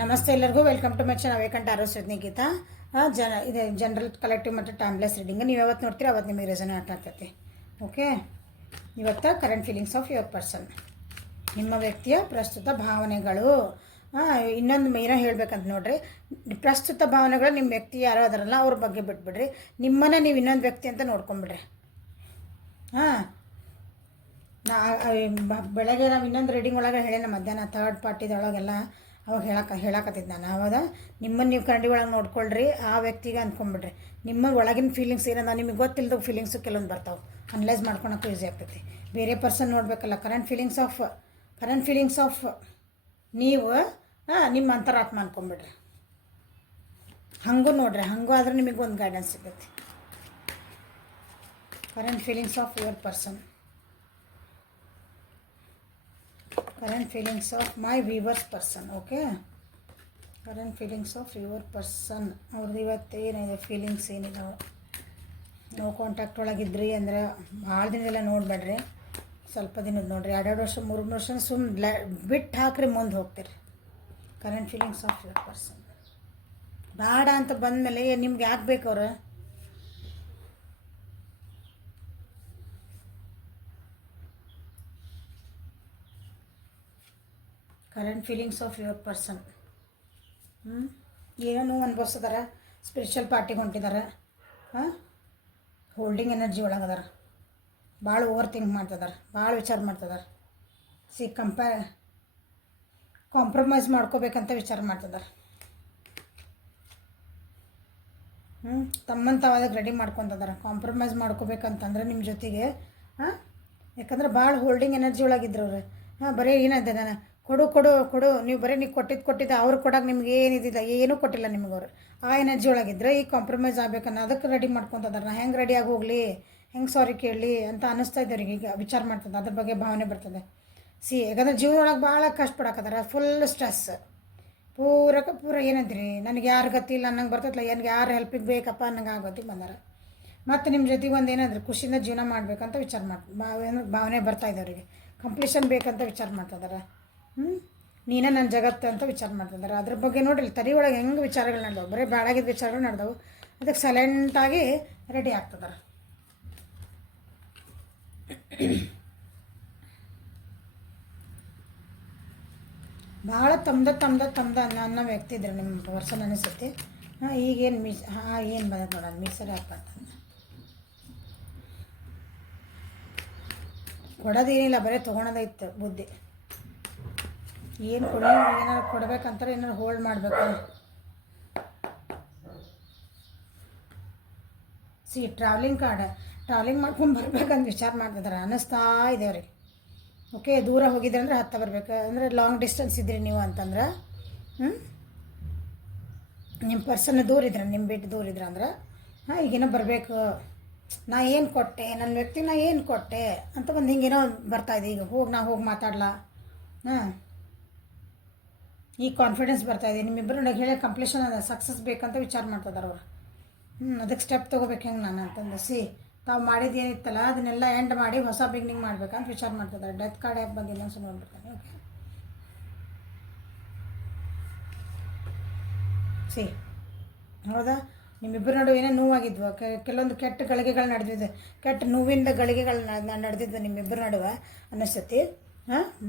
ನಮಸ್ತೆ ಎಲ್ಲರಿಗೂ welcome to my channel ವೇಕಂಠ ಆರೋಗ್ಯ ಗೀತಾ ಇದೆ ಜನರಲ್ ಕಲೆಕ್ಟಿವ್ ಮತ್ತು ಟೈಮ್ಲೆಸ್ ರೀಡಿಂಗ್. ನೀವು ಯಾವತ್ತು ನೋಡ್ತೀರಿ ಅವತ್ತು ನಿಮಗೆ ರೆಸೊನೇಟ್ ಆಗ್ತೈತಿ. ಓಕೆ, ಇವತ್ತು current feelings of your person, ನಿಮ್ಮ ವ್ಯಕ್ತಿಯ ಪ್ರಸ್ತುತ ಭಾವನೆಗಳು. ಇನ್ನೊಂದು ಏನೋ ಹೇಳ್ಬೇಕಂತ ನೋಡ್ರಿ, ಪ್ರಸ್ತುತ ಭಾವನೆಗಳು ನಿಮ್ಮ ವ್ಯಕ್ತಿ ಯಾರೋ ಅದರಲ್ಲ ಅವ್ರ ಬಗ್ಗೆ ಬಿಟ್ಬಿಡ್ರಿ, ನಿಮ್ಮನ್ನು ನೀವು ಇನ್ನೊಂದು ವ್ಯಕ್ತಿ ಅಂತ ನೋಡ್ಕೊಂಬಿಡ್ರಿ. ಬೆಳಗ್ಗೆ ನಾವು ಇನ್ನೊಂದು ರೀಡಿಂಗ್ ಒಳಗೆ ಹೇಳೇನ ಮಧ್ಯಾಹ್ನ ಥರ್ಡ್ ಪಾರ್ಟಿದೊಳಗೆಲ್ಲ ಅವಾಗ ಹೇಳಕತ್ತಿದ್ದು ನಾನು. ಅವಾಗ ನಿಮ್ಮನ್ನು ನೀವು ಕರಡಿ ಒಳಗೆ ನೋಡ್ಕೊಳ್ರಿ, ಆ ವ್ಯಕ್ತಿಗೆ ಅಂದ್ಕೊಂಬಿಡ್ರಿ. ನಿಮ್ಮ ಒಳಗಿನ ಫೀಲಿಂಗ್ಸ್ ಏನದ ನಿಮಗೆ ಗೊತ್ತಿಲ್ಲದ ಫೀಲಿಂಗ್ಸು ಕೆಲವೊಂದು ಬರ್ತಾವೆ, ಅನಲೈಸ್ ಮಾಡ್ಕೊಳಕ್ಕೆ ಈಸಿ ಆಗ್ತೈತಿ. ಬೇರೆ ಪರ್ಸನ್ ನೋಡಬೇಕಲ್ಲ, ಕರೆಂಟ್ ಫೀಲಿಂಗ್ಸ್ ಆಫ್ ನೀವು ನಿಮ್ಮ ಅಂತರಾತ್ಮ ಅಂದ್ಕೊಂಬಿಡ್ರಿ. ಹಂಗೂ ನೋಡ್ರಿ, ಹಂಗೂ ಆದ್ರೆ ನಿಮಗೆ ಒಂದು ಗೈಡೆನ್ಸ್ ಸಿಗ್ತೈತಿ. Current feelings of your person, current feelings of my viewers person. Okay, current feelings of your person ಅವ್ರದ್ದು ಇವತ್ತು ಏನಿದೆ ಫೀಲಿಂಗ್ಸ್ ಏನಿದಾವೆ. ನೋ ಕಾಂಟ್ಯಾಕ್ಟ್ ಒಳಗಿದ್ರಿ ಅಂದರೆ ಭಾಳ ದಿನದೆಲ್ಲ ನೋಡಬೇಡ್ರಿ, ಸ್ವಲ್ಪ ದಿನದ ನೋಡಿರಿ. 2 ವರ್ಷ 3 ವರ್ಷ ಸುಮ್ಮನೆ ಬಿಟ್ಟು ಹಾಕ್ರಿ, ಮುಂದೆ ಹೋಗ್ತೀರಿ. Current feelings of your person ಬೇಡ ಅಂತ ಬಂದಮೇಲೆ ನಿಮ್ಗೆ ಯಾಕೆ ಬೇಕು ಅವ್ರು? Current feelings of your person ಏನೋ ಅನ್ಭವಿಸ್ತಾರ, ಸ್ಪಿರಿಚುವಲ್ ಪಾರ್ಟಿಗೆ ಹೊಂಟಿದ್ದಾರೆ, ಹೋಲ್ಡಿಂಗ್ ಎನರ್ಜಿ ಒಳಗದಾರ, ಭಾಳ ಓವರ್ ಥಿಂಕ್ ಮಾಡ್ತಿದ್ದಾರೆ, ಭಾಳ ವಿಚಾರ ಮಾಡ್ತಿದ್ದಾರೆ. ಕಾಂಪ್ರಮೈಸ್ ಮಾಡ್ಕೋಬೇಕಂತ ವಿಚಾರ ಮಾಡ್ತಿದ್ದಾರೆ. ತಮ್ಮಂತ ಅವಾಗ ರೆಡಿ ಮಾಡ್ಕೊತಿದ್ದಾರೆ. ಕಾಂಪ್ರಮೈಸ್ ಮಾಡ್ಕೋಬೇಕಂತಂದ್ರೆ ನಿಮ್ಮ ಜೊತೆಗೆ, ಯಾಕಂದ್ರೆ ಭಾಳ ಹೋಲ್ಡಿಂಗ್ ಎನರ್ಜಿ ಒಳಗಿದ್ರು ಅವ್ರು. ಬರೀ ಏನಿದೆ ನಾನು ಕೊಡು ನೀವು ಬರೀ ನೀವು ಕೊಟ್ಟಿದ್ದು ಅವ್ರು ಕೊಡೋಕೆ ನಿಮ್ಗೆ ಏನಿದಿಲ್ಲ, ಏನೂ ಕೊಟ್ಟಿಲ್ಲ ನಿಮಗೆ ಅವರು. ಆ ಎನರ್ಜಿ ಒಳಗಿದ್ರೆ ಈಗ ಕಾಂಪ್ರಮೈಸ್ ಆಗ್ಬೇಕನ್ನ ಅದಕ್ಕೆ ರೆಡಿ ಮಾಡ್ಕೊತಿದ್ದಾರೆ. ನಾ ಹೆಂಗೆ ರೆಡಿಯಾಗಿ ಹೋಗಲಿ, ಹೆಂಗೆ ಸಾರಿ ಕೇಳಲಿ ಅಂತ ಅನ್ನಿಸ್ತಾ ಇದ್ದವ್ರಿಗೆ ಈಗ ವಿಚಾರ ಮಾಡ್ತದೆ, ಅದ್ರ ಬಗ್ಗೆ ಭಾವನೆ ಬರ್ತದೆ. ಯಾಕಂದ್ರೆ ಜೀವನೊಳಗೆ ಭಾಳ ಕಷ್ಟಪಡಕತ್ತಾರ, ಫುಲ್ ಸ್ಟ್ರೆಸ್, ಪೂರ ಏನಂತೀರಿ, ನನಗೆ ಯಾರು ಗತಿಲ್ಲ ಅನ್ನಂಗೆ ಬರ್ತೈತಿಲ್ಲ, ನನಗೆ ಯಾರು ಹೆಲ್ಪಿಗೆ ಬೇಕಪ್ಪ ಅನ್ನಂಗೆ ಆಗೋತಿ ಬಂದಾರ. ಮತ್ತು ನಿಮ್ಮ ಜೊತೆಗೆ ಒಂದು ಏನಂದ್ರೆ ಖುಷಿಯಿಂದ ಜೀವನ ಮಾಡಬೇಕಂತ ವಿಚಾರ ಭಾವನೆ ಬರ್ತಾ ಇದ್ದವ್ರಿಗೆ. ಕಂಪ್ಲೀಷನ್ ಬೇಕಂತ ವಿಚಾರ ಮಾಡ್ತಿದ್ದಾರೆ. ನೀನೇ ನನ್ನ ಜಗತ್ತು ಅಂತ ವಿಚಾರ ಮಾಡ್ತಿದ್ದಾರೆ. ಅದ್ರ ಬಗ್ಗೆ ನೋಡ್ರಿ, ತಲೆ ಒಳಗೆ ಹೆಂಗೆ ವಿಚಾರಗಳು ನಡೆದವು, ಬರೀ ಬೇಡಾಗಿದ್ದ ವಿಚಾರಗಳು ನಡೆದವು. ಅದಕ್ಕೆ ಸೈಲೆಂಟಾಗಿ ರೆಡಿ ಆಗ್ತದಾರೆ. ಭಾಳ ತಮ್ದ ಅನ್ನೋ ವ್ಯಕ್ತಿ ಇದ್ರೆ ನಿಮ್ಮ ಪರ್ಸನ್ ಅನಿಸುತ್ತೆ. ಈಗೇನು ಏನು ಬಂದ ನೋಡೋಣ, ಮೀಸರಿ ಆಗ್ತಂತ ಕೊಡೋದೇನಿಲ್ಲ, ಬರೀ ತೊಗೊಳೋದೈತೆ ಬುದ್ಧಿ. ಏನು ಏನಾರು ಕೊಡ್ಬೇಕಂತಾರೆ, ಏನಾರು ಹೋಲ್ಡ್ ಮಾಡಬೇಕು. ಟ್ರಾವೆಲಿಂಗ್ ಮಾಡ್ಕೊಂಡು ಬರ್ಬೇಕಂತ ವಿಚಾರ ಮಾಡ್ತಿದ್ದಾರೆ, ಅನ್ನಿಸ್ತಾ ಇದೇವ್ರಿ. ಓಕೆ, ದೂರ ಹೋಗಿದ್ರೆ ಅಂದರೆ ಹತ್ತ ಬರ್ಬೇಕು, ಅಂದರೆ ಲಾಂಗ್ ಡಿಸ್ಟೆನ್ಸ್ ಇದ್ರಿ ನೀವು ಅಂತಂದ್ರೆ, ನಿಮ್ಮ ಪರ್ಸನ್ ದೂರ ಇದ್ರೆ, ನಿಮ್ಮ ಬಿಟ್ಟು ದೂರ ಇದ್ರೆ ಅಂದ್ರೆ ಈಗೇನೋ ಬರಬೇಕು, ನಾ ಏನು ಕೊಟ್ಟೆ, ನನ್ನ ವ್ಯಕ್ತಿ ನಾ ಏನು ಕೊಟ್ಟೆ ಅಂತ ಒಂದು ಹಿಂಗೇನೋ ಬರ್ತಾಯಿದೆ. ಈಗ ಹೋಗಿ ಮಾತಾಡಲ್ಲ, ಈ ಕಾನ್ಫಿಡೆನ್ಸ್ ಬರ್ತಾಯಿದೆ. ನಿಮ್ಮಿಬ್ಬರು ನನಗೆ ಹೇಳಿ ಕಂಪ್ಲೀಷನ್ ಅದ, ಸಕ್ಸಸ್ ಬೇಕಂತ ವಿಚಾರ ಮಾಡ್ತಿದ್ದಾರೆ ಅವರು. ಅದಕ್ಕೆ ಸ್ಟೆಪ್ ತೊಗೋಬೇಕು ಹೆಂಗೆ ನಾನು ಅಂತಂದು. ತಾವು ಮಾಡಿದ್ದು ಏನಿತ್ತಲ್ಲ ಅದನ್ನೆಲ್ಲ ಎಂಡ್ ಮಾಡಿ ಹೊಸ ಬಿಗಿನಿಂಗ್ ಮಾಡ್ಬೇಕಂತ ವಿಚಾರ ಮಾಡ್ತಿದ್ದಾರೆ. ಡೆತ್ ಕಾರ್ಡ್ ಯಾಕೆ ಬಂದಿಲ್ಲ ಅಂತ ನೋಡ್ಬಿಡ್ತಾನೆ. ಓಕೆ, ಹೌದಾ, ನಿಮ್ಮಿಬ್ಬರು ನಡುವೆ ಏನೋ ನೋವಾಗಿದ್ವು, ಕೆಲವೊಂದು ಕೆಟ್ಟ ಗಳಿಗೆಗಳು ನಡೆದಿದ್ವು, ಕೆಟ್ಟ ನೋವಿಂದ ಗಳಿಗೆಗಳು ನಡೆದಿದ್ವು ನಿಮ್ಮಿಬ್ಬರ ನಡುವೆ ಅನ್ನಿಸ್ತೈತಿ.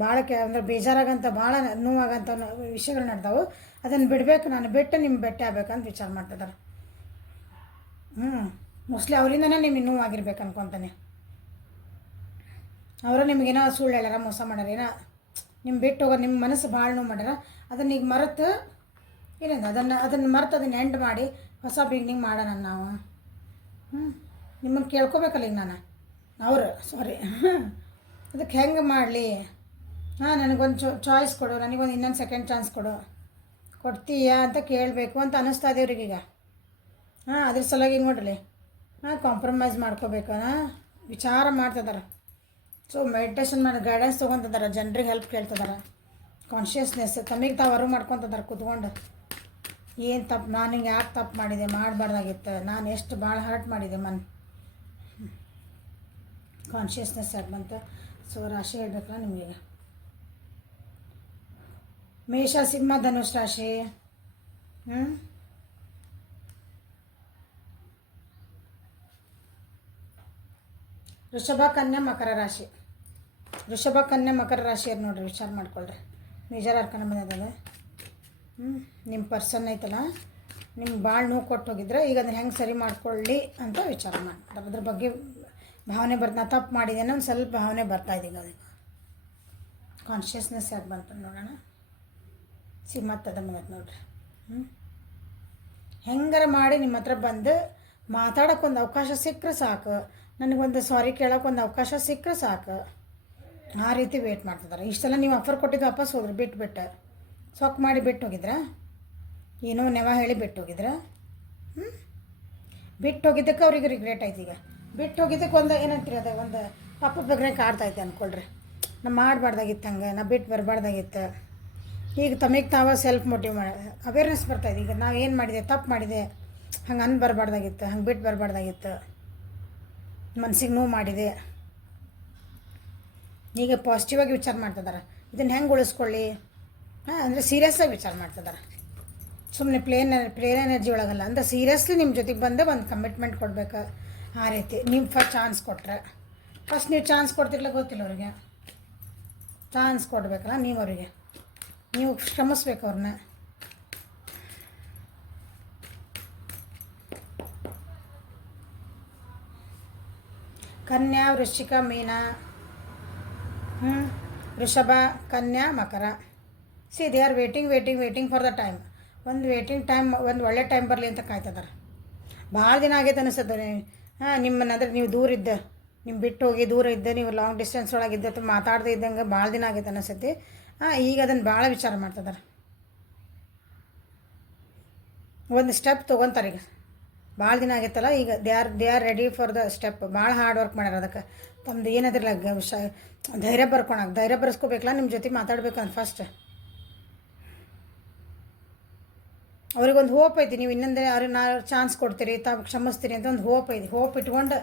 ಭಾಳ ಅಂದ್ರೆ ಬೇಜಾರಾಗಂತ ಭಾಳ ನೋವಾಗಂಥ ವಿಷಯಗಳು ನಡೆದವು. ಅದನ್ನು ಬಿಡಬೇಕು, ನಾನು ಬಿಟ್ಟು ನಿಮ್ಮ ಭೇಟಿ ಆಗ್ಬೇಕಂತ ವಿಚಾರ ಮಾಡ್ತಿದ್ದಾರೆ. ಮೋಸ್ಟ್ಲಿ ಅವರಿಂದನೇ ನಿಮಗೆ ನೋವಾಗಿರ್ಬೇಕು ಅನ್ಕೊತಾನೆ. ಅವರು ನಿಮಗೇನೋ ಸುಳ್ಳು ಹೇಳ್ಯಾರ, ಮೋಸ ಮಾಡ್ಯಾರ, ಏನೋ ನಿಮ್ಮ ಬಿಟ್ಟು ಹೋಗೋದು, ನಿಮ್ಮ ಮನಸ್ಸು ಭಾಳ ನೋವು ಮಾಡ್ಯಾರ. ಅದನ್ನ ಈಗ ಮರೆತು ಏನಿದೆ ಅದನ್ನು ಮರೆತು ಅದನ್ನು ಎಂಡ್ ಮಾಡಿ ಹೊಸ ಬಿಗಿನಿಂಗ್ ಮಾಡೋಣ ನಾವು. ನಿಮ್ಮನ್ನು ಕೇಳ್ಕೊಬೇಕಲ್ಲ ಈಗ ನಾನು, ಅವರು ಸಾರಿ ಅದಕ್ಕೆ ಹೆಂಗೆ ಮಾಡಲಿ, ನನಗೊಂದು ಚಾಯ್ಸ್ ಕೊಡು, ನನಗೊಂದು ಇನ್ನೊಂದು ಸೆಕೆಂಡ್ ಚಾನ್ಸ್ ಕೊಡ್ತೀಯಾ ಅಂತ ಕೇಳಬೇಕು ಅಂತ ಅನ್ನಿಸ್ತಾ ಇದೇವ್ರಿಗೀಗ. ಅದ್ರ ಸಲುವಾಗಿ ನೋಡ್ರಿ, ಕಾಂಪ್ರಮೈಸ್ ಮಾಡ್ಕೋಬೇಕು ವಿಚಾರ ಮಾಡ್ತಿದ್ದಾರೆ. ಸೊ ಮೆಡಿಟೇಷನ್ ಮಾಡಿ ಗೈಡೆನ್ಸ್ ತೊಗೊತಿದ್ದಾರೆ, ಜನರಿಗೆ ಹೆಲ್ಪ್ ಕೇಳ್ತಿದ್ದಾರೆ. ಕಾನ್ಷಿಯಸ್ನೆಸ್ ತಮಗೆ ತಾವು ಅರಿವು ಮಾಡ್ಕೊತಿದ್ದಾರೆ ಕೂತ್ಕೊಂಡು. ಏನು ತಪ್ಪು, ನಾನು ಹಿಂಗೆ ಯಾಕೆ ತಪ್ಪು ಮಾಡಿದೆ, ಮಾಡಬಾರ್ದಾಗಿತ್ತು, ನಾನು ಎಷ್ಟು ಭಾಳ ಹರ್ಟ್ ಮಾಡಿದೆ ಕಾನ್ಷಿಯಸ್ನೆಸ್ ಯಾಕೆ ಬಂತು. ಸೊ ರಾಶಿ ಹೇಳ್ಬೇಕಲ್ಲ ನಿಮಗೆ. ಮೇಷ ಸಿಂಹ ಧನುಷ್ ರಾಶಿ. ವೃಷಭ ಕನ್ಯಾ ಮಕರ ರಾಶಿ. ವೃಷಭ ಕನ್ಯಾ ಮಕರ ರಾಶಿಯವ್ರು ನೋಡ್ರಿ, ವಿಚಾರ ಮಾಡ್ಕೊಳ್ರಿ. ಮೇಜರ್ ಅರ್ಕನ ಬಂದದ. ನಿಮ್ಮ ಪರ್ಸನ್ ಐತಲ್ಲ, ನಿಮ್ಗೆ ಭಾಳ ನೋವು ಕೊಟ್ಟು ಹೋಗಿದ್ರೆ ಈಗ ಅದನ್ನು ಹೆಂಗೆ ಸರಿ ಮಾಡ್ಕೊಳ್ಳಿ ಅಂತ ವಿಚಾರ ಮಾಡ್ತಾರೆ. ಅದ್ರ ಬಗ್ಗೆ ಭಾವನೆ ನಾ ತಪ್ಪು ಮಾಡಿದ್ದೇನೆ ಒಂದು ಸ್ವಲ್ಪ ಭಾವನೆ ಬರ್ತಾಯಿದ್ದೀಗ. ಅದಕ್ಕೆ ಕಾನ್ಷಿಯಸ್ನೆಸ್ ಯಾಕೆ ಬಂತು ನೋಡೋಣ. ಸಿಂಹತ್ತದ ಬಂದೈತೆ ನೋಡ್ರಿ. ಹೆಂಗಾರ ಮಾಡಿ ನಿಮ್ಮ ಹತ್ರ ಬಂದು ಮಾತಾಡೋಕ್ಕೊಂದು ಅವಕಾಶ ಸಿಕ್ಕರೆ ಸಾಕು, ನನಗೊಂದು ಸಾರಿ ಕೇಳೋಕ್ಕೊಂದು ಅವಕಾಶ ಸಿಕ್ಕರೆ ಸಾಕು, ಆ ರೀತಿ ವೇಟ್ ಮಾಡ್ತಿದ್ದಾರೆ. ಇಷ್ಟೆಲ್ಲ ನೀವು ಆಫರ್ ಕೊಟ್ಟಿದ್ದು ವಾಪಸ್ ಹೋದ್ರಿ, ಬಿಟ್ಟು ಸೊಕ್ ಮಾಡಿ ಬಿಟ್ಟು ಹೋಗಿದ್ರಾ, ಏನೋ ನೆವ ಹೇಳಿ ಬಿಟ್ಟು ಹೋಗಿದ್ರ. ಬಿಟ್ಟು ಹೋಗಿದ್ದಕ್ಕೆ ಅವ್ರಿಗೆ ರಿಗ್ರೆಟ್ ಆಯ್ತು. ಈಗ ಬಿಟ್ಟು ಹೋಗಿದ್ದಕ್ಕೆ ಒಂದು ಏನಂತೀರಿ, ಅದು ಒಂದು ಪಾಪ ಬಗ್ಗೆ ಕಾಡ್ತೈತೆ ಅಂದ್ಕೊಳ್ರಿ. ನಾ ಮಾಡಬಾರ್ದಾಗಿತ್ತು, ಹಂಗೆ ನಾ ಬಿಟ್ಟು ಬರಬಾರ್ದಾಗಿತ್ತು. ಈಗ ತಮಗೆ ತಾವ ಸೆಲ್ಫ್ ಮೋಟಿವ್ ಅವೇರ್ನೆಸ್ ಬರ್ತಾಯಿದೆ. ಈಗ ನಾವು ಏನು ಮಾಡಿದೆ, ತಪ್ಪು ಮಾಡಿದೆ, ಹಂಗೆ ಬರಬಾರ್ದಾಗಿತ್ತು, ಹಂಗೆ ಬಿಟ್ಟು ಬರಬಾರ್ದಾಗಿತ್ತು, ಮನ್ಸಿಗೆ ನೋವು ಮಾಡಿದೆ. ಈಗ ಪಾಸಿಟಿವಾಗಿ ವಿಚಾರ ಮಾಡ್ತಿದ್ದಾರೆ, ಇದನ್ನು ಹೆಂಗೆ ಉಳಿಸ್ಕೊಳ್ಳಿ ಅಂದರೆ ಸೀರಿಯಸ್ಸಾಗಿ ವಿಚಾರ ಮಾಡ್ತಿದ್ದಾರೆ. ಸುಮ್ಮನೆ ಪ್ಲೇನ್ ಎನರ್ಜಿ ಒಳಗಲ್ಲ, ಅಂದರೆ ಸೀರಿಯಸ್ಲಿ ನಿಮ್ಮ ಜೊತೆಗೆ ಬಂದು ಒಂದು ಕಮಿಟ್ಮೆಂಟ್ ಕೊಡ್ಬೇಕು. ಆ ರೀತಿ ನೀವು ಫಸ್ಟ್ ಚಾನ್ಸ್ ಕೊಟ್ಟರೆ, ಫಸ್ಟ್ ನೀವು ಚಾನ್ಸ್ ಕೊಡ್ತಿರ್ಲ ಗೊತ್ತಿಲ್ಲ ಅವ್ರಿಗೆ, ಚಾನ್ಸ್ ಕೊಡಬೇಕಲ್ಲ ನೀವು ಅವರಿಗೆ, ನೀವು ಶ್ರಮಿಸ್ಬೇಕು ಅವ್ರನ್ನ. ಕನ್ಯಾ ವೃಶ್ಚಿಕ ಮೀನ, ವೃಷಭ ಕನ್ಯಾ ಮಕರ. See they are waiting for the time. ಒಂದು ವೇಟಿಂಗ್ ಟೈಮ್, ಒಂದು ಒಳ್ಳೆ ಟೈಮ್ ಬರಲಿ ಅಂತ ಕಾಯ್ತಿದ್ದಾರೆ. ಭಾಳ ದಿನ ಆಗೈತೆ ಅನಿಸ್ತದೆ. ನಿಮ್ಮನ್ನಂದ್ರೆ ನೀವು ದೂರ ಇದ್ದ, ನಿಮ್ಮ ಬಿಟ್ಟು ಹೋಗಿ ದೂರ ಇದ್ದೆ, ನೀವು ಲಾಂಗ್ ಡಿಸ್ಟೆನ್ಸ್ ಒಳಗಿದ್ದೆ ಅಥವಾ ಮಾತಾಡದೇ ಇದ್ದಂಗೆ ಭಾಳ ದಿನ ಆಗೈತೆ ಅನಿಸುತ್ತೆ. ಈಗ ಅದನ್ನು ಭಾಳ ವಿಚಾರ ಮಾಡ್ತಿದ್ದಾರೆ. ಒಂದು ಸ್ಟೆಪ್ ತೊಗೊತಾರೆ ಈಗ. ಭಾಳ ದಿನ ಆಗೈತಲ್ಲ, ಈಗ they are ready for the step. ಭಾಳ ಹಾರ್ಡ್ ವರ್ಕ್ ಮಾಡ್ಯಾರ. ಅದಕ್ಕೆ ತಮ್ಮದು ಏನಾದ್ರಲ್ಲ ಧೈರ್ಯ ಧೈರ್ಯ ಬರೆಸ್ಕೋಬೇಕಲ್ಲ, ನಿಮ್ಮ ಜೊತೆ ಮಾತಾಡ್ಬೇಕಂತ ಫಸ್ಟ್ ಅವ್ರಿಗೊಂದು ಹೋಪ್ ಐತಿ. ನೀವು ಇನ್ನೊಂದೇ ಅವ್ರಿಗೆ ಚಾನ್ಸ್ ಕೊಡ್ತೀರಿ, ತಾವು ಕ್ಷಮಿಸ್ತೀರಿ ಅಂತ ಒಂದು ಹೋಪ್ ಐತಿ. ಹೋಪ್ ಇಟ್ಕೊಂಡು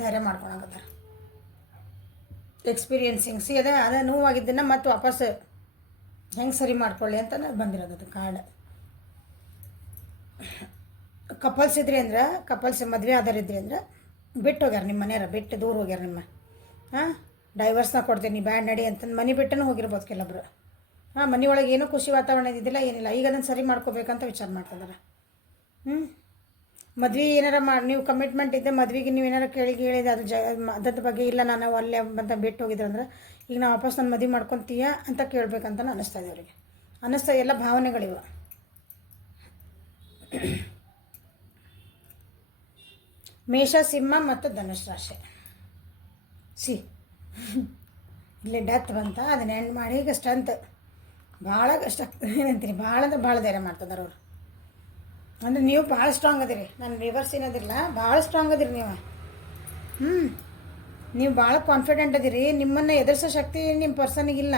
ಧೈರ್ಯ ಮಾಡ್ಕೊಳಕತ್ತಾರ. ಎಕ್ಸ್ಪೀರಿಯನ್ಸಿಂಗ್ ಅದೇ ನೋವಾಗಿದ್ದನ್ನು ಮತ್ತೆ ವಾಪಸ್ ಹೆಂಗೆ ಸರಿ ಮಾಡ್ಕೊಳ್ಳಿ ಅಂತ ಬಂದಿರೋದು ಅದು ಕಾರ್ಡ್. ಕಪಲ್ಸ್ ಇದ್ರಿ ಅಂದ್ರೆ, ಕಪಲ್ಸ್ ಮದುವೆ ಆದರಿದ್ರಿ ಅಂದ್ರೆ ಬಿಟ್ಟು ಹೋಗ್ಯಾರ, ನಿಮ್ಮ ಮನೆಯವ್ರ ಬಿಟ್ಟು ದೂರ ಹೋಗ್ಯಾರ. ನಿಮ್ಮ ಡೈವರ್ಸ್ನ ಕೊಡ್ತೀನಿ ಬ್ಯಾಡ್ ನಡಿ ಅಂತಂದು ಮನೆ ಬಿಟ್ಟನು ಹೋಗಿರ್ಬೋದು ಕೆಲವೊಬ್ರು. ಮನೆ ಒಳಗೆ ಏನೂ ಖುಷಿ ವಾತಾವರಣ ಇದ್ದಿದ್ದಿಲ್ಲ, ಏನಿಲ್ಲ. ಈಗ ಅದನ್ನು ಸರಿ ಮಾಡ್ಕೋಬೇಕಂತ ವಿಚಾರ ಮಾಡ್ತಿದ್ದಾರೆ. ಮದ್ವೆ ಏನಾರ ನೀವು ಕಮಿಟ್ಮೆಂಟ್ ಇದ್ದೆ, ಮದ್ವೆಗೆ ನೀವು ಏನಾರು ಕೇಳಿದೆ ಅದು ಅದ್ರ ಬಗ್ಗೆ ಇಲ್ಲ ನಾನು ಅಲ್ಲೇ ಬಂತ ಬಿಟ್ಟು ಹೋಗಿದ್ರು ಅಂದ್ರೆ, ಈಗ ನಾವು ವಾಪಸ್ ನನ್ನ ಮದುವೆ ಮಾಡ್ಕೊತೀಯ ಅಂತ ಕೇಳಬೇಕಂತ ಅನ್ನಿಸ್ತಾ ಇದೆ ಅವರಿಗೆ. ಅನ್ನಿಸ್ತಾ ಎಲ್ಲ ಭಾವನೆಗಳಿವ. ಮೇಷ ಸಿಂಹ ಮತ್ತು ಧನುಷ್ ರಾಶಿ. ಇಲ್ಲಿ ಡೆತ್ ಬಂತ, ಅದನ್ನ ಎಂಡ್ ಮಾಡಿ ಈಗ ಸ್ಟ್ರೆಂತ್ ಭಾಳ ಕಷ್ಟ ಏನಂತೀರಿ, ಭಾಳ ಅಂದ್ರೆ ಭಾಳ ಧೈರ್ಯ ಮಾಡ್ತಿದ್ದಾರೆ ಅವರು. ಅಂದರೆ ನೀವು ಭಾಳ ಸ್ಟ್ರಾಂಗ್ ಅದಿರಿ. ನಾನು ರಿವರ್ಸ್ ಏನದಿರಲ್ಲ, ಭಾಳ ಸ್ಟ್ರಾಂಗ್ ಅದಿರಿ ನೀವು. ನೀವು ಭಾಳ ಕಾನ್ಫಿಡೆಂಟ್ ಅದಿರಿ. ನಿಮ್ಮನ್ನು ಎದುರಿಸೋ ಶಕ್ತಿ ನಿಮ್ಮ ಪರ್ಸನಿಗಿಲ್ಲ.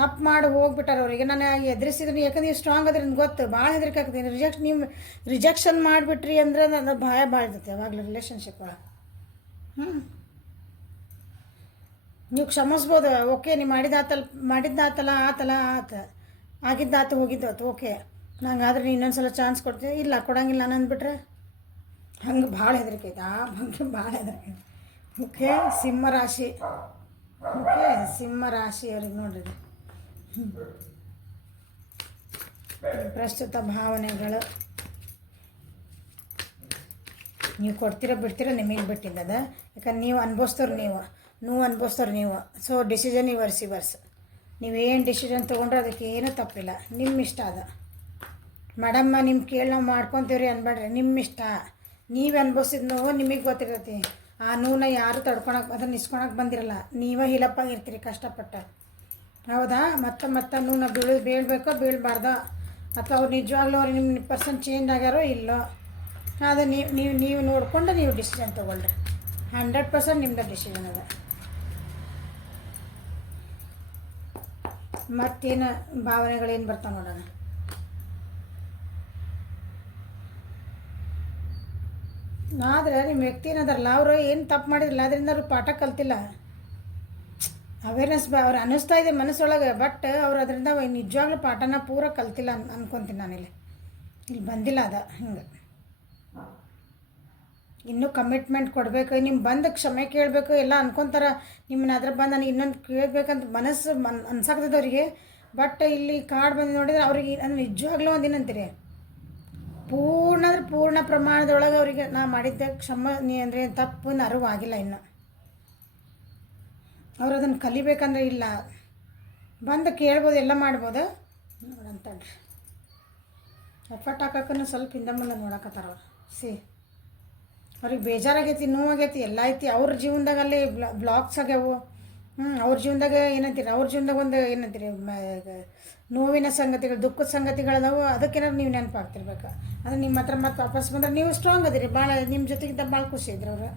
ತಪ್ಪು ಮಾಡಿ ಹೋಗ್ಬಿಟ್ಟಾರ ಅವರಿಗೆ. ನಾನು ಎದುರಿಸಿದ್ರೆ, ಯಾಕಂದ್ರೆ ನೀವು ಸ್ಟ್ರಾಂಗ್ ಅದ್ರಿಂದ ಗೊತ್ತು. ಭಾಳ ಹೆದರಿಕೆ ಆಗ್ತೀನಿ. ನೀವು ರಿಜೆಕ್ಷನ್ ಮಾಡಿಬಿಟ್ರಿ ಅಂದ್ರೆ ನನ್ನ ಭಯ ಭಾಳ ಇರ್ತೈತೆ ಯಾವಾಗಲೂ ರಿಲೇಷನ್ಶಿಪ್ ಒಳಗೆ. ನೀವು ಕ್ಷಮಿಸ್ಬೋದು. ಓಕೆ, ನೀವು ಮಾಡಿದ್ದಾತಲ್ಲ ಆಗಿದ್ದಾತು ಹೋಗಿದ್ದಾತು, ಓಕೆ ನಂಗಾದ್ರೆ ನೀನು ಇನ್ನೊಂದು ಸಲ ಚಾನ್ಸ್ ಕೊಡ್ತೀನಿ. ಇಲ್ಲ ಕೊಡೋಂಗಿಲ್ಲ ನಾನು ಅಂದ್ಬಿಟ್ರೆ ಹಂಗೆ ಭಾಳ ಹೆದರಿಕೆ ಐತೆ. ಆ ಬಗ್ಗೆ ಭಾಳ ಹೆದರಿಕೆ. ಓಕೆ, ಸಿಂಹರಾಶಿ. ಓಕೆ, ಸಿಂಹರಾಶಿ ಅವ್ರಿಗೆ ನೋಡ್ರಿ ಪ್ರಸ್ತುತ ಭಾವನೆಗಳು. ನೀವು ಕೊಡ್ತೀರ ಬಿಡ್ತೀರ ನಿಮಗೆ ಬಿಟ್ಟಿದ್ದದ. ಯಾಕಂದ್ರೆ ನೀವು ಅನ್ಭವಿಸ್ತವ್ರು, ನೀವು ಅನ್ಭವಿಸ್ತವ್ರು ನೀವು. So decision yours. ನೀವೇನು ಡಿಸಿಷನ್ ತೊಗೊಂಡ್ರೆ ಅದಕ್ಕೆ ಏನೂ ತಪ್ಪಿಲ್ಲ, ನಿಮ್ಮ ಇಷ್ಟ ಅದ. ಮೇಡಮ್ಮ ನಿಮ್ಮ ಕೇಳಿ ನಾವು ಮಾಡ್ಕೊತೀವ್ರಿ ಅನ್ಬೇಡ್ರಿ, ನಿಮ್ಮ ಇಷ್ಟ. ನೀವು ಅನ್ಭವಿಸಿದ ನೋವು ನಿಮಗೆ ಗೊತ್ತಿರತ್ತೆ. ಆ ನೋವನ್ನ ಯಾರು ತಡ್ಕೊಳಕ್ಕೆ, ಅದನ್ನು ಇಸ್ಕೊಳಕ್ಕೆ ಬಂದಿರಲ್ಲ. ನೀವೇ ಹೀಲಪ್ಪಾಗಿರ್ತೀರಿ ಕಷ್ಟಪಟ್ಟು. ಹೌದಾ? ಮತ್ತೆ ನೋವು ಬೀಳಬೇಕೋ ಬೀಳಬಾರ್ದೋ, ಅಥವಾ ಅವ್ರು ನಿಜವಾಗ್ಲೂ ಅವ್ರು ನಿಮ್ಮ ಪರ್ಸನ್ ಚೇಂಜ್ ಆಗ್ಯಾರೋ ಇಲ್ಲೋ, ಅದು ನೀವು ನೋಡಿಕೊಂಡು ನೀವು ಡಿಸಿಷನ್ ತೊಗೊಳ್ರಿ. 100% ನಿಮ್ಮದು ಡಿಸಿಷನ್ ಅದ. ಮತ್ತೇನು ಭಾವನೆಗಳೇನು ಬರ್ತಾವೆ ನೋಡೋಣ. ಆದರೆ ನಿಮ್ಮ ವ್ಯಕ್ತಿ ಏನದಾರಲ್ಲ, ಅವರು ಏನು ತಪ್ಪು ಮಾಡಿರಲಿಲ್ಲ, ಅದರಿಂದ ಅವ್ರು ಪಾಠ ಕಲ್ತಿಲ್ಲ. ಅವೇರ್ನೆಸ್ ಅವ್ರು ಅನ್ನಿಸ್ತಾ ಇದೆ ಮನಸ್ಸೊಳಗೆ, ಬಟ್ ಅವ್ರು ಅದರಿಂದ ನಿಜವಾಗ್ಲೂ ಪಾಠನ ಪೂರ ಕಲ್ತಿಲ್ಲ ಅನ್ಕೊತೀನಿ ನಾನಿಲ್ಲಿ ಬಂದಿಲ್ಲ ಅದ ಹಿಂಗೆ. ಇನ್ನೂ ಕಮಿಟ್ಮೆಂಟ್ ಕೊಡಬೇಕು, ನಿಮ್ಮ ಬಂದು ಕ್ಷಮೆ ಕೇಳಬೇಕು ಎಲ್ಲ ಅನ್ಕೊತಾರೆ. ನಿಮ್ಮನ್ನ ಅದ್ರ ಬಂದು ನನಗೆ ಇನ್ನೊಂದು ಕೇಳಬೇಕಂತ ಮನಸ್ಸು ಅನ್ಸಾಕ್ತದೆ ಅವರಿಗೆ. ಬಟ್ ಇಲ್ಲಿ ಕಾರ್ಡ್ ಬಂದು ನೋಡಿದ್ರೆ ಅವ್ರಿಗೆ ಅಂದ್ರೆ ನಿಜವಾಗ್ಲೂ ಒಂದಿನಂತೀರಿ ಪೂರ್ಣ ಅಂದ್ರೆ ಪೂರ್ಣ ಪ್ರಮಾಣದೊಳಗೆ ಅವರಿಗೆ ನಾ ಮಾಡಿದ್ದೆ ನೀ ಅಂದರೆ ತಪ್ಪು ಅರಿವಾಗಿಲ್ಲ ಇನ್ನು. ಅವ್ರು ಅದನ್ನು ಕಲಿಬೇಕಂದ್ರೆ ಇಲ್ಲ, ಬಂದು ಕೇಳ್ಬೋದು, ಎಲ್ಲ ಮಾಡ್ಬೋದು. ನೋಡಂತಡ್ರಿ ಎಫರ್ಟ್ ಹಾಕಕ್ಕೂ ಸ್ವಲ್ಪ ಹಿಂದೆ ಮುಂದೆ ನೋಡಕತ್ತಾರ ಅವ್ರು. ಅವ್ರಿಗೆ ಬೇಜಾರಾಗೈತಿ, ನೋವಾಗೈತಿ, ಎಲ್ಲ ಐತಿ ಅವ್ರ ಜೀವನದಾಗ. ಅಲ್ಲಿ ಬ್ಲಾಗ್ಸ್ ಆಗ್ಯಾವು. ಅವ್ರ ಜೀವನದಾಗ ಏನಂತೀರಿ, ಅವ್ರ ಜೀವನದಾಗ ಒಂದು ಏನಂತೀರಿ ನೋವಿನ ಸಂಗತಿಗಳು, ದುಃಖದ ಸಂಗತಿಗಳದಾವು. ಅದಕ್ಕೇನಾದ್ರು ನೀವು ನೆನಪಾಗ್ತಿರ್ಬೇಕು. ಅಂದರೆ ನಿಮ್ಮ ಹತ್ರ ಮತ್ತೆ ವಾಪಸ್ ಬಂದ್ರೆ ನೀವು ಸ್ಟ್ರಾಂಗ್ ಅದಿರಿ ಭಾಳ. ನಿಮ್ಮ ಜೊತೆಗಿದ್ದ ಭಾಳ ಖುಷಿ ಇದ್ರು ಅವ್ರು.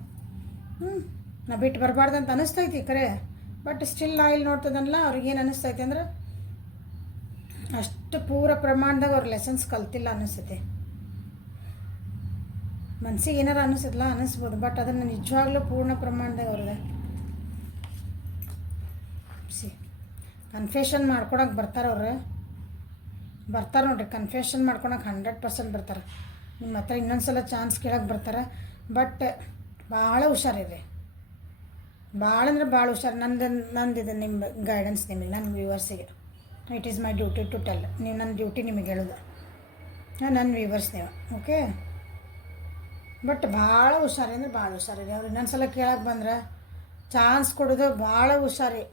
ನಾ ಬಿಟ್ಟು ಬರಬಾರ್ದು ಅಂತ ಅನಿಸ್ತೈತಿ ಖರೆ. ಬಟ್ ಸ್ಟಿಲ್ ನಾ ಇಲ್ಲಿ ನೋಡ್ತದಲ್ಲ ಅವ್ರಿಗೇನು ಅನ್ನಿಸ್ತೈತಿ ಅಂದ್ರೆ ಅಷ್ಟು ಪೂರ ಪ್ರಮಾಣದಾಗ ಅವ್ರ ಲೆಸನ್ಸ್ ಕಲ್ತಿಲ್ಲ ಅನ್ನಿಸ್ತೈತಿ. ಮನ್ಸಿಗೆ ಏನಾರು ಅನ್ನಿಸ್ಬೋದು, ಬಟ್ ಅದನ್ನು ನಿಜವಾಗ್ಲೂ ಪೂರ್ಣ ಪ್ರಮಾಣದಾಗ ಅವ್ರಿಗೆ ಕನ್ಫೆಷನ್ ಮಾಡ್ಕೊಳಕ್ಕೆ ಬರ್ತಾರೆ ಅವ್ರು. ಬರ್ತಾರೆ ನೋಡ್ರಿ, ಕನ್ಫೆಷನ್ ಮಾಡ್ಕೊಳಕ್ಕೆ 100% ಬರ್ತಾರೆ. ನಿಮ್ಮ ಹತ್ರ ಇನ್ನೊಂದು ಸಲ ಚಾನ್ಸ್ ಕೇಳಕ್ಕೆ ಬರ್ತಾರೆ. ಬಟ್ ಭಾಳ ಹುಷಾರಿರಿ, ಭಾಳ ಅಂದ್ರೆ ಭಾಳ ಹುಷಾರು. ನಂದಿದೆ ನಿಮ್ಮ ಗೈಡೆನ್ಸ್ ನಿಮಗೆ, ನನ್ನ ವ್ಯೂವರ್ಸಿಗೆ. It is my duty to tell. ನೀವು ನನ್ನ ಡ್ಯೂಟಿ ನಿಮಗೆ ಹೇಳೋದು, ನನ್ನ ವ್ಯೂವರ್ಸ್ ನೀವು. ಓಕೆ, ಬಟ್ ಭಾಳ ಹುಷಾರಿ ಅಂದ್ರೆ ಭಾಳ ಹುಷಾರಿರಿ. ಅವ್ರು ಇನ್ನೊಂದು ಸಲ ಕೇಳಕ್ಕೆ ಬಂದ್ರೆ ಚಾನ್ಸ್ ಕೊಡೋದು ಭಾಳ ಹುಷಾರಿ.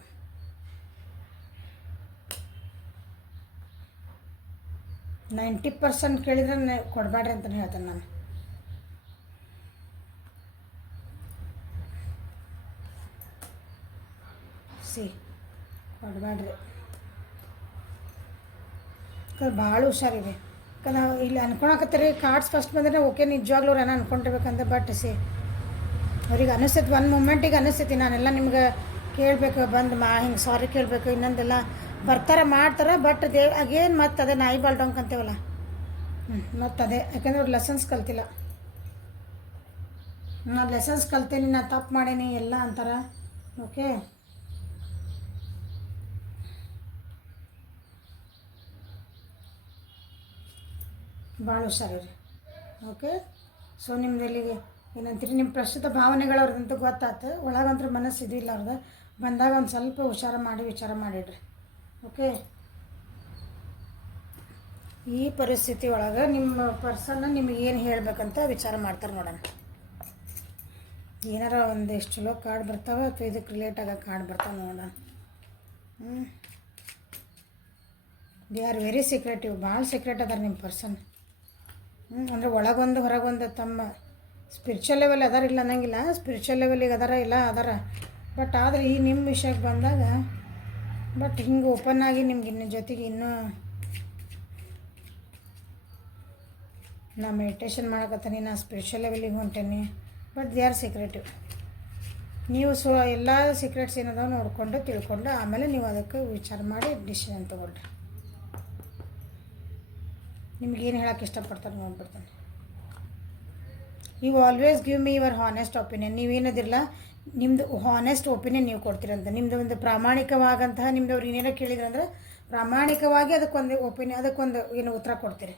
90% ಕೇಳಿದ್ರೆ ಕೊಡಬೇಡ್ರಿ ಅಂತಲೇ ಹೇಳ್ತೇನೆ ನಾನು. ಕೊಡಬೇಡ್ರಿ, ಭಾಳ ಹುಷಾರಿರಿ. ಯಾಕಂದ್ರೆ ನಾವು ಇಲ್ಲಿ ಅನ್ಕೊಳಕತ್ತೀರಿ ಕಾರ್ಡ್ಸ್ ಫಸ್ಟ್ ಬಂದರೆ ಓಕೆ ನಿಜವಾಗ್ಲೂ ಅವ್ರು ಏನೋ ಅನ್ಕೊಂಡಿರ್ಬೇಕಂದ್ರೆ. ಬಟ್ ಅವ್ರಿಗೆ ಅನಿಸ್ತೈತಿ, ಒಂದು ಮೂಮೆಂಟಿಗೆ ಅನಿಸ್ತೈತಿ ನಾನೆಲ್ಲ ನಿಮ್ಗೆ ಕೇಳಬೇಕು, ಬಂದು ಹಿಂಗೆ ಸಾರಿ ಕೇಳಬೇಕು, ಇನ್ನೊಂದೆಲ್ಲ ಬರ್ತಾರೆ ಮಾಡ್ತಾರೆ. ಬಟ್ ಅಗೇನ್ ಮತ್ತೆ ಅದೇ ನಾಯಿ ಬಾಲ್ಡೊಂಕ್ ಅಂತೇವಲ್ಲ, ಮತ್ತು ಅದೇ. ಯಾಕಂದ್ರೆ ಅವ್ರು ಲೆಸನ್ಸ್ ಕಲ್ತಿಲ್ಲ. ನಾನು ಲೆಸನ್ಸ್ ಕಲ್ತೀನಿ, ನಾನು ತಪ್ಪು ಮಾಡೀನಿ ಎಲ್ಲ ಅಂತಾರೆ. ಓಕೆ, ಭಾಳ ಹುಷಾರಿರಿ. ಓಕೆ, ಸೊ ನಿಮ್ದು ಎಲ್ಲಿಗೆ ಏನಂತೀರಿ, ನಿಮ್ಮ ಪ್ರಸ್ತುತ ಭಾವನೆಗಳು ಅವ್ರದಂತೂ ಗೊತ್ತಾಯ್ತು. ಒಳಗಂತೂ ಮನಸ್ಸು ಇದಿಲ್ಲ ಅವ್ರದ್ದು. ಬಂದಾಗ ಒಂದು ಸ್ವಲ್ಪ ಹುಷಾರು ಮಾಡಿ ವಿಚಾರ ಮಾಡಿಡ್ರಿ. ಓಕೆ, ಈ ಪರಿಸ್ಥಿತಿ ಒಳಗೆ ನಿಮ್ಮ ಪರ್ಸನ್ನ ನಿಮಗೆ ಏನು ಹೇಳಬೇಕಂತ ವಿಚಾರ ಮಾಡ್ತಾರೆ ನೋಡೋಣ. ಏನಾರ ಒಂದಿಷ್ಟು ಚಲೋ ಕಾರ್ಡ್ ಬರ್ತಾವೆ ಅಥವಾ ಇದಕ್ಕೆ ರಿಲೇಟ್ ಆಗೋ ಕಾರ್ಡ್ ಬರ್ತಾವೆ ನೋಡೋಣ. ದೇ ಆರ್ ವೆರಿ ಸೀಕ್ರೆಟಿವ್, ಭಾಳ ಸೀಕ್ರೆಟ್ ಅದಾರ ನಿಮ್ಮ ಪರ್ಸನ್. ಅಂದರೆ ಒಳಗೊಂದು ಹೊರಗೊಂದು ತಮ್ಮ ಸ್ಪಿರಿಚುವಲ್ ಲೆವೆಲ್ ಅದಾರ, ಇಲ್ಲ ಅನ್ನಂಗಿಲ್ಲ. ಸ್ಪಿರಿಚುವಲ್ ಲೆವೆಲಿಗೆ ಅದಾರ, ಇಲ್ಲ ಅದಾರ. ಬಟ್ ಆದರೆ ಈ ನಿಮ್ಮ ವಿಷಯಕ್ಕೆ ಬಂದಾಗ ಬಟ್ ಹಿಂಗೆ ಓಪನ್ ಆಗಿ ನಿಮ್ಗೆ ಇನ್ನು ಜೊತೆಗೆ ಇನ್ನೂ ನಾ ಮೆಡಿಟೇಷನ್ ಮಾಡಕತ್ತೀನಿ, ನಾ ಸ್ಪಿರಿಚುವಲ್ ಲೆವೆಲಿಗೆ ಹೊಂಟೇನಿ. But they are secretive. ನೀವು ಎಲ್ಲ ಸೀಕ್ರೆಟ್ಸ್ ಏನದಾವ ನೋಡಿಕೊಂಡು ತಿಳ್ಕೊಂಡು ಆಮೇಲೆ ನೀವು ಅದಕ್ಕೆ ವಿಚಾರ ಮಾಡಿ ಡಿಸಿಷನ್ ತೊಗೊಳ್ರಿ. ನಿಮ್ಗೇನು ಹೇಳೋಕ್ಕೆ ಇಷ್ಟಪಡ್ತಾರೆ ನೋಡ್ಬಿಡ್ತಾನೆ. You always give me your honest opinion. ನೀವೇನದಿರಲ್ಲ, ನಿಮ್ಮದು ಹಾನೆಸ್ಟ್ ಒಪಿನಿಯನ್ ನೀವು ಕೊಡ್ತೀರಂತ. ನಿಮ್ಮದು ಒಂದು ಪ್ರಾಮಾಣಿಕವಾಗಂತಹ, ನಿಮ್ದು ಅವ್ರು ಏನೇನೋ ಕೇಳಿದ್ರಂದ್ರೆ ಪ್ರಾಮಾಣಿಕವಾಗಿ ಅದಕ್ಕೊಂದು ಒಪಿನಿಯನ್, ಅದಕ್ಕೊಂದು ಏನು ಉತ್ತರ ಕೊಡ್ತೀರಿ.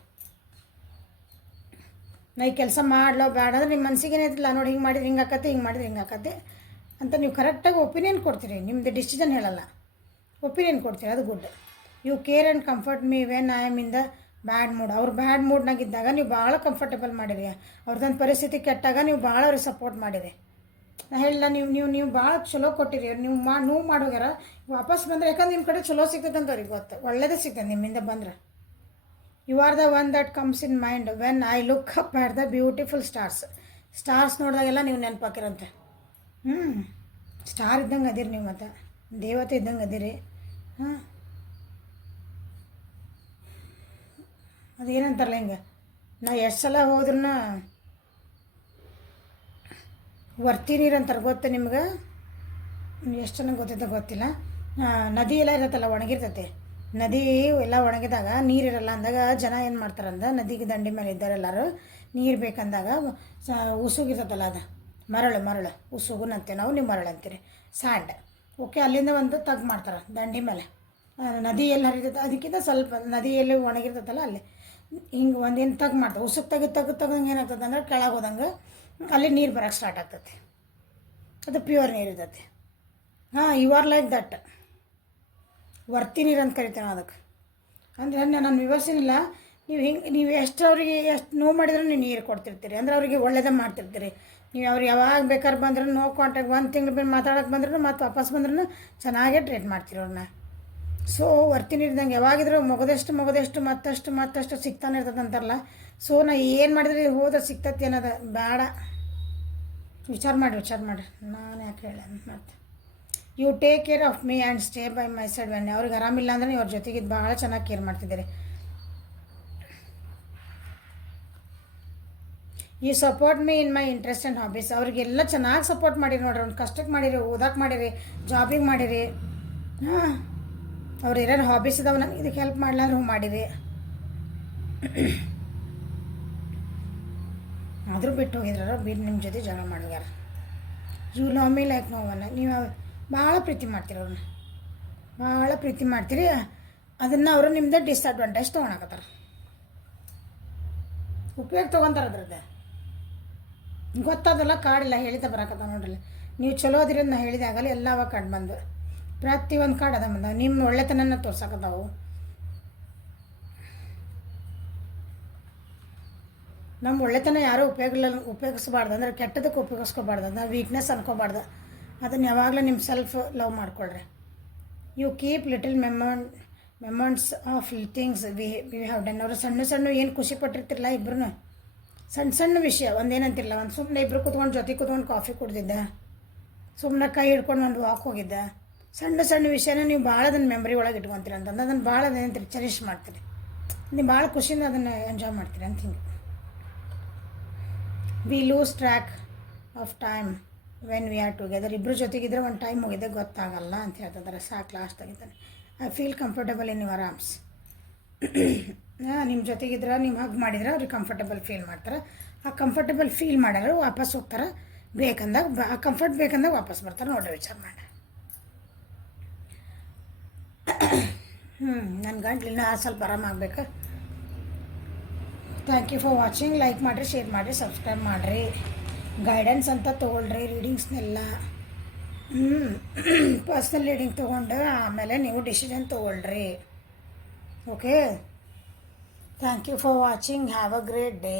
ನಾ ಈ ಕೆಲಸ ಮಾಡಲೋ ಬೇಡ ಅಂದ್ರೆ ನಿಮ್ಮ ಮನಸ್ಸಿಗೆ ಏನಿಲ್ಲ, ನೋಡಿ ಹಿಂಗೆ ಮಾಡಿದ್ರೆ ಹಿಂಗೆ ಆಕತ್ತೆ, ಹಿಂಗೆ ಮಾಡಿದ್ರೆ ಹಿಂಗೆ ಆಕತ್ತೆ ಅಂತ ನೀವು ಕರೆಕ್ಟಾಗಿ ಒಪಿನಿಯನ್ ಕೊಡ್ತೀರಿ. ನಿಮ್ಮದು ಡಿಸಿಷನ್ ಹೇಳಲ್ಲ, ಒಪಿನಿಯನ್ ಕೊಡ್ತೀರಿ. ಅದು good. You care and comfort me when I am in the bad mood. ಅವ್ರು ಬ್ಯಾಡ್ ಮೂಡ್ನಾಗಿದ್ದಾಗ ನೀವು ಭಾಳ ಕಂಫರ್ಟೇಬಲ್ ಮಾಡಿರಿ. ಅವ್ರದ್ದೊಂದು ಪರಿಸ್ಥಿತಿ ಕೆಟ್ಟಾಗ ನೀವು ಭಾಳ ಅವ್ರಿಗೆ ಸಪೋರ್ಟ್ ಮಾಡಿರಿ. ನಾ ಹೇಳಿಲ್ಲ, ನೀವು ಭಾಳ ಚಲೋ ಕೊಟ್ಟಿರಿ. ನೀವು ನೋವು ಮಾಡೋಗ್ಯಾರ, ವಾಪಸ್ ಬಂದರೆ ಯಾಕಂದ್ರೆ ನಿಮ್ಮ ಕಡೆ ಚಲೋ ಸಿಗ್ತದೆ ಅಂತ ಅವ್ರಿಗೆ ಗೊತ್ತು, ಒಳ್ಳೇದೇ ಸಿಗ್ತದೆ ನಿಮ್ಮಿಂದ ಬಂದ್ರೆ. You are the one that comes in mind when I look up at the beautiful stars ನೋಡಿದಾಗೆಲ್ಲ ನೀವು ನೆನಪಾಕಿರಂತೆ. ಸ್ಟಾರ್ ಇದ್ದಂಗೆ ಅದಿರಿ ನೀವು, ಮತ್ತು ದೇವತೆ ಇದ್ದಂಗೆ ಅದಿರಿ. ಅದೇನಂತಾರಲ್ಲ ಹಿಂಗೆ, ನಾ ಎಷ್ಟು ಸಲ ಹೋದ್ರೂ ವರ್ತಿ ನೀರು ಅಂತಾರೆ, ಗೊತ್ತು ನಿಮ್ಗೆ? ಎಷ್ಟು ಚೆನ್ನಾಗಿ ಗೊತ್ತೈತೆ ಗೊತ್ತಿಲ್ಲ. ನದಿ ಎಲ್ಲ ಇರತ್ತಲ್ಲ, ಒಣಗಿರ್ತೈತೆ. ನದಿ ಎಲ್ಲ ಒಣಗಿದಾಗ ನೀರಿರಲ್ಲ ಅಂದಾಗ ಜನ ಏನು ಮಾಡ್ತಾರಂದ, ನದಿಗೆ ದಂಡಿ ಮೇಲೆ ಇದ್ದಾರೆ ಎಲ್ಲರೂ, ನೀರು ಬೇಕಂದಾಗ ಉಸುಗಿರ್ತೈತಲ್ಲ, ಅದು ಮರಳು ಉಸುಗುನಂತೆ ನಾವು, ನೀವು ಮರಳು ಅಂತೀರಿ. ಸ್ಯಾಂಡ್ ಓಕೆ, ಅಲ್ಲಿಂದ ಒಂದು ತಗ್ ಮಾಡ್ತಾರೆ ದಂಡಿ ಮೇಲೆ, ನದಿ ಎಲ್ಲಿ ಹರಿತೈತೆ ಅದಕ್ಕಿಂತ ಸ್ವಲ್ಪ ನದಿ ಎಲ್ಲಿ ಒಣಗಿರ್ತೈತಲ್ಲ ಅಲ್ಲಿ ಹಿಂಗೆ ಒಂದೇನು ತಗ್ ಮಾಡ್ತಾರೆ. ಉಸುಕ್ ತೆಗೆದಂಗೆ ಏನಾಗ್ತದೆ ಅಂದ್ರೆ ಕೆಳಗೆ ಹೋದಂಗೆ ಅಲ್ಲಿ ನೀರು ಬರೋಕ್ಕೆ ಸ್ಟಾರ್ಟ್ ಆಗ್ತೈತಿ. ಅದು ಪ್ಯೂರ್ ನೀರು ಇರ್ತೈತಿ. ಹಾಂ, ಯು ಆರ್ ಲೈಕ್ ದಟ್. ವರ್ತಿ ನೀರು ಅಂತ ಕರಿತೇವೆ ನಾವು ಅದಕ್ಕೆ. ಅಂದರೆ ನಾನು ವಿವರಿಸಿನಿಲ್ಲ. ನೀವು ಎಷ್ಟು ಅವರಿಗೆ ಎಷ್ಟು ನೋವು ಮಾಡಿದ್ರೂ ನೀವು ನೀರು ಕೊಡ್ತಿರ್ತೀರಿ, ಅಂದರೆ ಅವರಿಗೆ ಒಳ್ಳೇದೇ ಮಾಡ್ತಿರ್ತೀರಿ. ನೀವು ಅವ್ರು ಯಾವಾಗ ಬೇಕಾದ್ರೆ ಬಂದ್ರೂ ನೋ ಕಾಂಟ್ಯಾಕ್ಟ್, ಒಂದು ತಿಂಗಳು ಬಿಟ್ಟು ಮಾತಾಡೋಕೆ ಬಂದ್ರೂ ಮತ್ತು ವಾಪಸ್ ಬಂದ್ರೂ ಚೆನ್ನಾಗೇ ಟ್ರೀಟ್ ಮಾಡ್ತೀರಿ ಅವ್ರನ್ನ. ಸೊ ವರ್ತಿ ನೀರಿದಂಗೆ ಯಾವಾಗಿದ್ರೂ ಮಗದಷ್ಟು ಮತ್ತಷ್ಟು ಸಿಗ್ತಾನೆ ಇರ್ತದೆ ಅಂತಾರಲ್ಲ. ಸೊ ನಾ ಏನು ಮಾಡಿದ್ರೆ ಹೋದ್ರೆ ಸಿಗ್ತತಿ ಅನ್ನೋದು ಬೇಡ. ವಿಚಾರ ಮಾಡಿರಿ. ನಾನು ಯಾಕೆ ಹೇಳ ಮತ್ತು you take care of me and stay by my side when. ಅವ್ರಿಗೆ ಆರಾಮಿಲ್ಲ ಅಂದರೆ ನೀವು ಅವ್ರ ಜೊತೆಗಿದ್ದು ಭಾಳ ಚೆನ್ನಾಗಿ ಕೇರ್ ಮಾಡ್ತಿದ್ದೀರಿ. You support me in my interest and hobbies. ಅವ್ರಿಗೆಲ್ಲ ಚೆನ್ನಾಗಿ ಸಪೋರ್ಟ್ ಮಾಡಿರಿ ನೋಡ್ರಿ. ಅವ್ನು ಕಷ್ಟಕ್ಕೆ ಮಾಡಿರಿ, ಓದಕ್ಕೆ ಮಾಡಿರಿ, ಜಾಬಿಗೆ ಮಾಡಿರಿ. ಹಾಂ, ಅವ್ರು ಏನಾರು ಹಾಬೀಸ್ ಇದಾವೆ ನನಗೆ ಇದಕ್ಕೆ ಹೆಲ್ಪ್ ಮಾಡಲಾಂದ್ರೆ ಹ್ಞೂ ಮಾಡಿರಿ. ಆದರೂ ಬಿಟ್ಟು ಹೋಗಿದ್ರ ಬಿಟ್ಟು ನಿಮ್ಮ ಜೊತೆ ಜಗಳ ಮಾಡಿದಾರ. You love me like no one. ನೀವು ಭಾಳ ಪ್ರೀತಿ ಮಾಡ್ತೀರಿ ಅವ್ರನ್ನ, ಭಾಳ ಪ್ರೀತಿ ಮಾಡ್ತೀರಿ. ಅದನ್ನು ಅವರು ನಿಮ್ದು ಡಿಸ್ಅಡ್ವಾಂಟೇಜ್ ತೊಗೊಳಕತ್ತಾರ, ಉಪಯೋಗ ತೊಗೊತಾರೆ ಅದ್ರದ್ದು. ಗೊತ್ತಾದಲ್ಲ, ಕಾಡಿಲ್ಲ ಹೇಳಿದ ಬರಾಕತ್ತ ನೋಡ್ರಿ. ನೀವು ಚಲೋ ಅದಿರೋದು ನಾ ಹೇಳಿದೆ ಆಗಲ್ಲ, ಎಲ್ಲ ಅವಾಗ ಕಂಡು ಬಂದು ಪ್ರತಿಯೊಂದು ಕಾಡು ಅದ ಬಂದವು. ನಿಮ್ಮ ಒಳ್ಳೆತನ ತೋರ್ಸಕತ್ತಾವು. ನಮ್ಮ ಒಳ್ಳೆತನ ಯಾರೂ ಉಪಯೋಗಿಸ್ಬಾರ್ದು, ಅಂದರೆ ಕೆಟ್ಟದಕ್ಕೆ ಉಪಯೋಗಿಸ್ಕೋಬಾರ್ದು, ಅದನ್ನ ವೀಕ್ನೆಸ್ ಅನ್ಕೋಬಾರ್ದು. ಅದನ್ನು ಯಾವಾಗಲೂ ನಿಮ್ಮ ಸೆಲ್ಫ್ ಲವ್ ಮಾಡ್ಕೊಳ್ರಿ. You keep little moments of things we have done. ಅವರು ಸಣ್ಣ ಏನು ಖುಷಿ ಪಟ್ಟಿರ್ತಿರಲ್ಲ ಇಬ್ಬರೂ, ಸಣ್ಣ ವಿಷಯ ಒಂದೇನಂತಿರಲ್ಲ. ಒಂದು ಸುಮ್ಮನೆ ಇಬ್ಬರು ಜೊತೆ ಕೂತ್ಕೊಂಡು ಕಾಫಿ ಕುಡ್ದಿದ್ದ, ಸುಮ್ಮನೆ ಕೈ ಹಿಡ್ಕೊಂಡು ಒಂದು ವಾಕ್ ಹೋಗಿದ್ದ, ಸಣ್ಣ ವಿಷಯನ ನೀವು ಭಾಳ ಅದನ್ನು ಮೆಮ್ರಿ ಒಳಗೆ ಇಟ್ಕೊತೀರಿ ಅಂತಂದು ಅದನ್ನು ಭಾಳ ಅದೇನಂತೀರಿ ಚೆರಿಷ್ ಮಾಡ್ತೀರಿ. ನೀವು ಭಾಳ ಖುಷಿಯಿಂದ ಅದನ್ನು ಎಂಜಾಯ್ ಮಾಡ್ತೀರಿ ಅಂತ ಹಿಂಗೆ. We lose track of time when we are together. ಇಬ್ಬರು ಜೊತೆಗಿದ್ರೆ ಒಂದು ಟೈಮ್ ಹೋಗಿದೆ ಗೊತ್ತಾಗಲ್ಲ ಅಂತ ಹೇಳ್ತಿದ್ದಾರೆ. ಸಾಕು, ಲಾಸ್ಟ್ ಆಗಿದ್ದಾನೆ. I feel comfortable in your arms. ನಿಮ್ಮ ಜೊತೆಗಿದ್ರೆ ನೀವು ಹಗ್ ಮಾಡಿದ್ರೆ ಅವ್ರಿಗೆ ಕಂಫರ್ಟಬಲ್ ಫೀಲ್ ಮಾಡ್ತಾರೆ. ಆ ಕಂಫರ್ಟಬಲ್ ಫೀಲ್ ಮಾಡೋರು ವಾಪಸ್ ಹೋಗ್ತಾರೆ. ಬೇಕಂದಾಗ ಆ ಕಂಫರ್ಟ್ ಬೇಕಂದಾಗ ವಾಪಸ್ ಬರ್ತಾರೆ. ನೋಡ್ರಿ, ವಿಚಾರ ಮಾಡಿ. ನನ್ನ ಗಂಟ್ಲಿನ ಸ್ವಲ್ಪ ಆರಾಮಾಗಬೇಕು. Thank you for watching. Like ಮಾಡಿರಿ, ಶೇರ್ ಮಾಡಿರಿ, ಸಬ್ಸ್ಕ್ರೈಬ್ ಮಾಡಿರಿ. ಗೈಡೆನ್ಸ್ ಅಂತ ತೊಗೊಳ್ರಿ ರೀಡಿಂಗ್ಸ್ನೆಲ್ಲ. ಪರ್ಸ್ನಲ್ ರೀಡಿಂಗ್ ತೊಗೊಂಡು ಆಮೇಲೆ ನೀವು ಡಿಸಿಷನ್ ತೊಗೊಳ್ರಿ. Okay, thank you for watching. Have a great day.